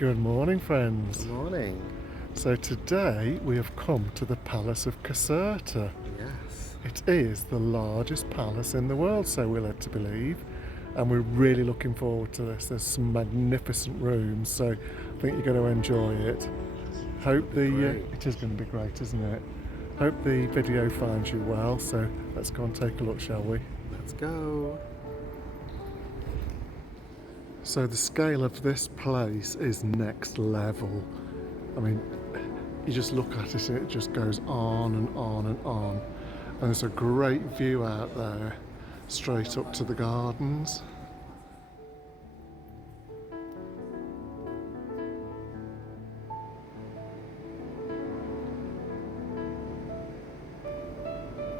Good morning, friends. Good morning. So today we have come to the Palace of Caserta. Yes. It is the largest palace in the world, so we're led to believe, and we're really looking forward to this. There's some magnificent rooms, so I think you're going to enjoy it. Hope it is going to be great, isn't it? Hope the video finds you well, so let's go and take a look, shall we? Let's go. So the scale of this place is next level. I mean, you just look at it and it just goes on and on and on. And there's a great view out there, straight up to the gardens.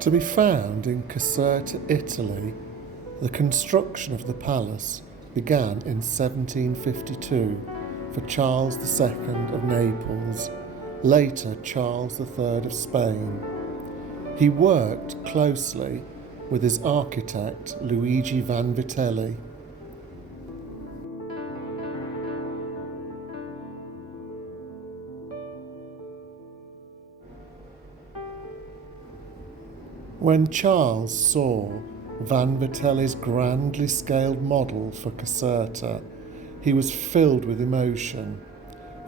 To be found in Caserta, Italy, the construction of the palace began in 1752 for Charles II of Naples, later Charles III of Spain. He worked closely with his architect Luigi Vanvitelli. When Charles saw Vanvitelli's grandly scaled model for Caserta, he was filled with emotion.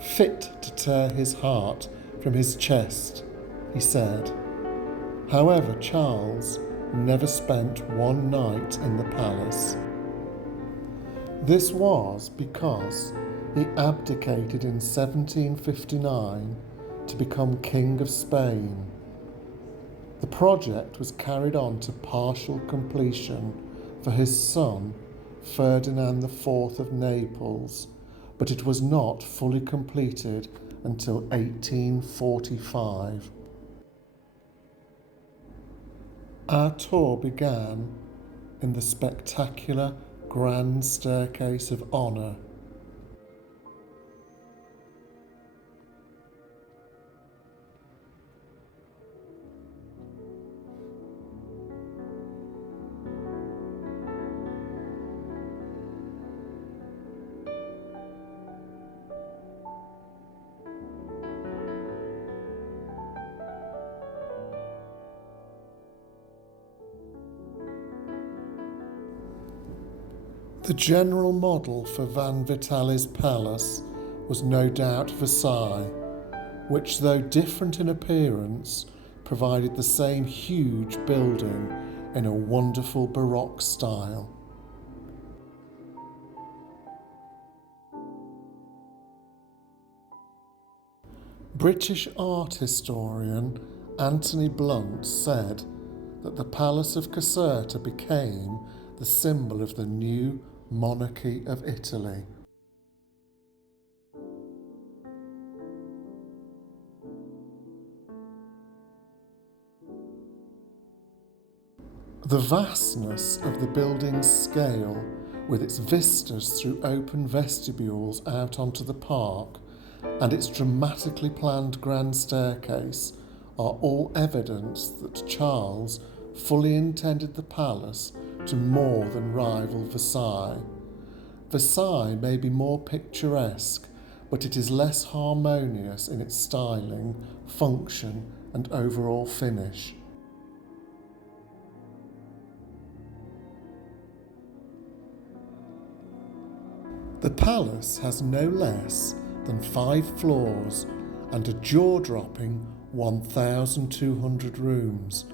Fit to tear his heart from his chest, he said. However, Charles never spent one night in the palace. This was because he abdicated in 1759 to become King of Spain. The project was carried on to partial completion for his son, Ferdinand IV of Naples, but it was not fully completed until 1845. Our tour began in the spectacular Grand Staircase of Honour. The general model for Vanvitelli's palace was no doubt Versailles, which, though different in appearance, provided the same huge building in a wonderful Baroque style. British art historian Anthony Blunt said that the Palace of Caserta became the symbol of the new monarchy of Italy. The vastness of the building's scale, with its vistas through open vestibules out onto the park, and its dramatically planned grand staircase, are all evidence that Charles fully intended the palace to more than rival Versailles. Versailles may be more picturesque, but it is less harmonious in its styling, function, and overall finish. The palace has no less than 5 floors and a jaw-dropping 1,200 rooms,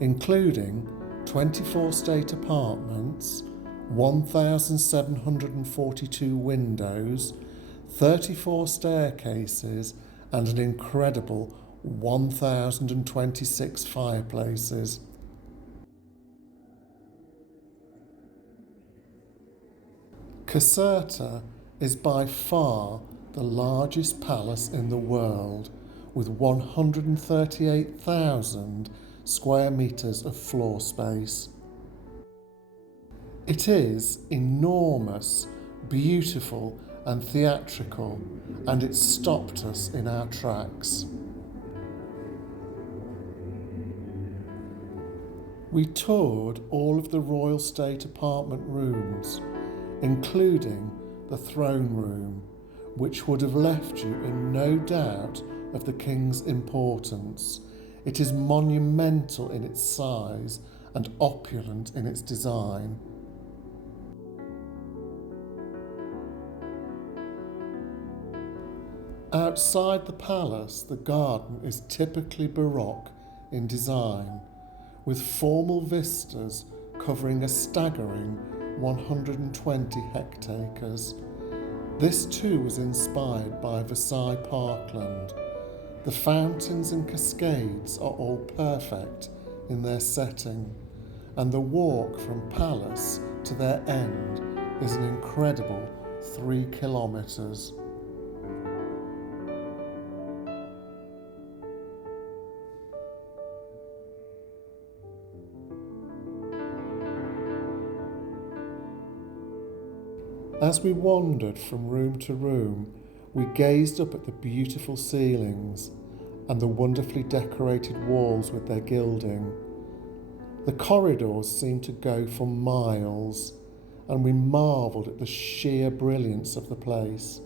including 24 state apartments, 1,742 windows, 34 staircases, and an incredible 1,026 fireplaces. Caserta is by far the largest palace in the world, with 138,000 square metres of floor space. It is enormous, beautiful and theatrical, and it stopped us in our tracks. We toured all of the royal state apartment rooms, including the throne room, which would have left you in no doubt of the king's importance. It is monumental in its size and opulent in its design. Outside the palace, the garden is typically Baroque in design, with formal vistas covering a staggering 120 hectares. This too was inspired by Versailles Parkland. The fountains and cascades are all perfect in their setting, and the walk from palace to their end is an incredible 3 kilometres. As we wandered from room to room, we gazed up at the beautiful ceilings and the wonderfully decorated walls with their gilding. The corridors seemed to go for miles, and we marvelled at the sheer brilliance of the place.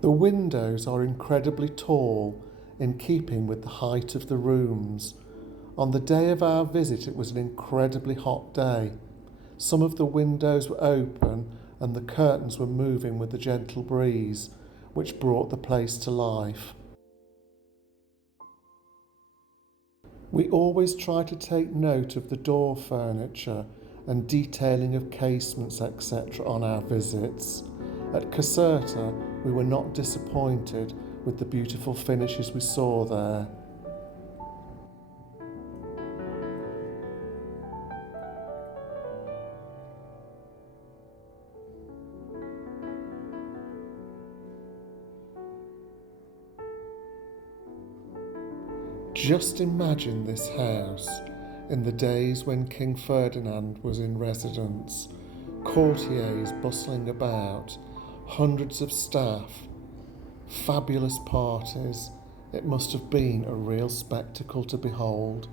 The windows are incredibly tall, in keeping with the height of the rooms. On the day of our visit, it was an incredibly hot day. Some of the windows were open and the curtains were moving with a gentle breeze, which brought the place to life. We always try to take note of the door furniture and detailing of casements, etc. on our visits. At Caserta, we were not disappointed with the beautiful finishes we saw there. Just imagine this house in the days when King Ferdinand was in residence, courtiers bustling about, hundreds of staff, fabulous parties. It must have been a real spectacle to behold.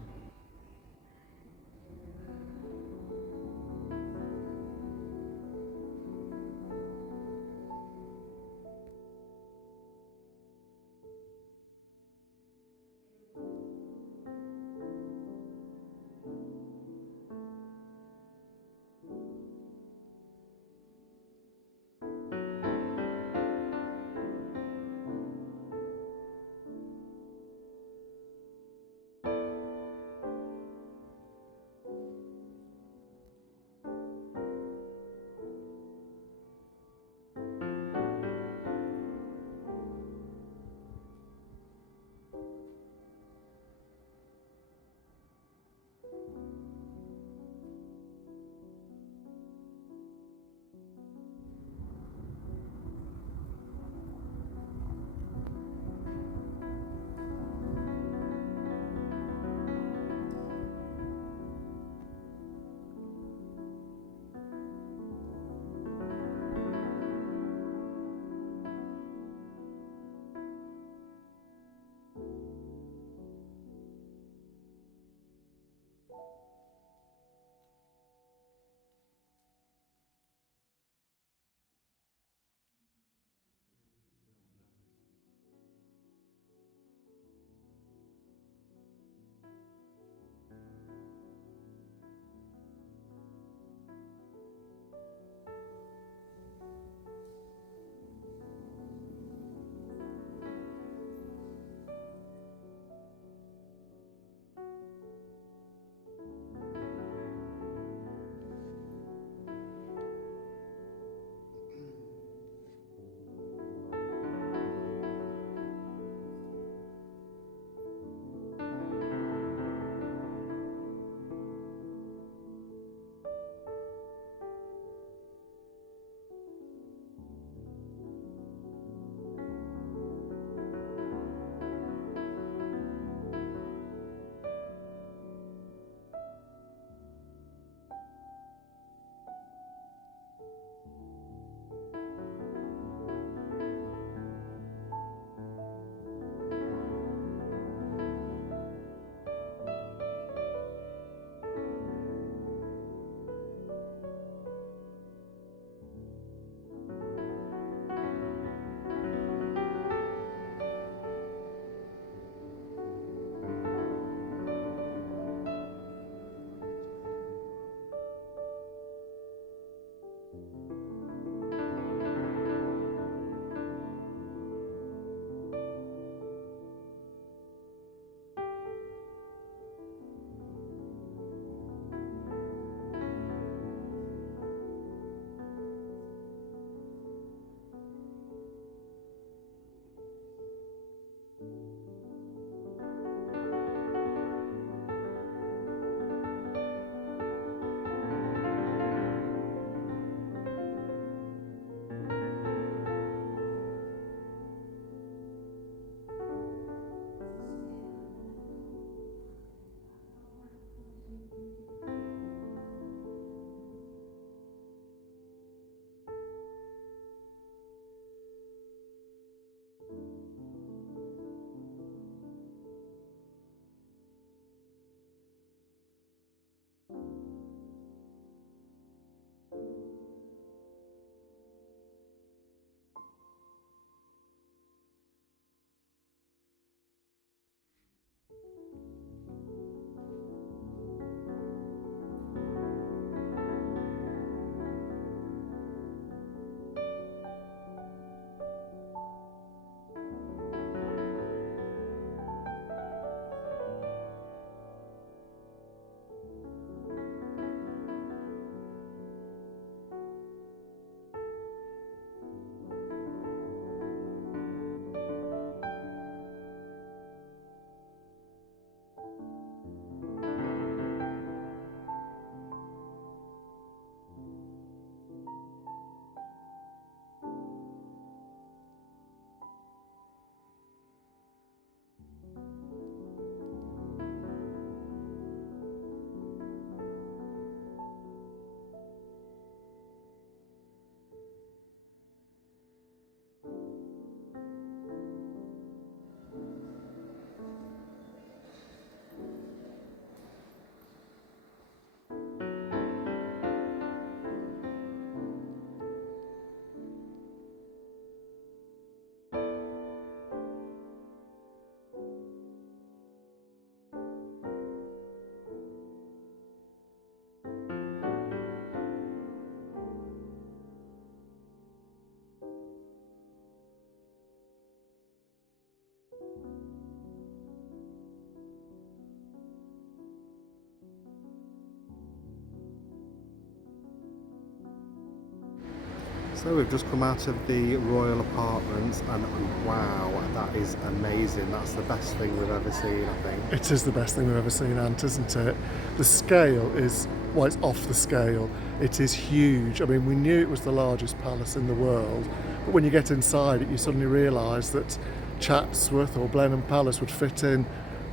So we've just come out of the royal apartments and wow, that is amazing. That's the best thing we've ever seen, I think. It is the best thing we've ever seen, Ant, isn't it? The scale is, well, it's off the scale. It is huge. I mean, we knew it was the largest palace in the world, but when you get inside it, you suddenly realise that Chatsworth or Blenheim Palace would fit in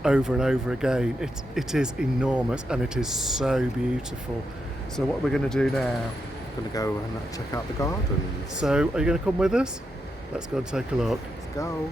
over and over again. It is enormous and it is so beautiful. So what we're going to do now? Going to go and check out the gardens. So, are you going to come with us? Let's go and take a look. Let's go.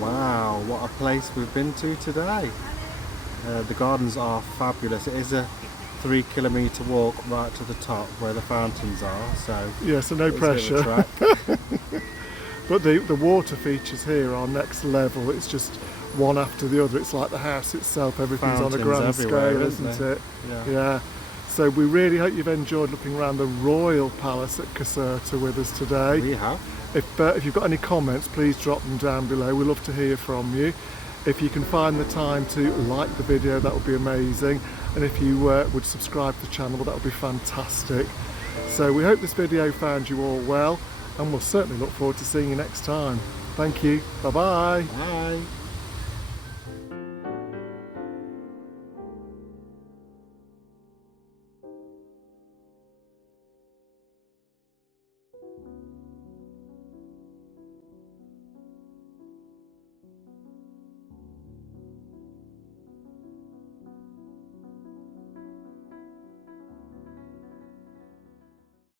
Wow, what a place we've been to today. The gardens are fabulous. It is a 3-kilometre walk right to the top where the fountains are, so yeah, so no pressure. But the water features here are next level. It's just one after the other. It's like the house itself, everything's on a grand scale, isn't it? Yeah. So we really hope you've enjoyed looking around the Royal Palace at Caserta with us today. We have. If you've got any comments, please drop them down below. We'd love to hear from you. If you can find the time to like the video, that would be amazing. And if you would subscribe to the channel, that would be fantastic. So we hope this video found you all well, and we'll certainly look forward to seeing you next time. Thank you. Bye-bye. Bye.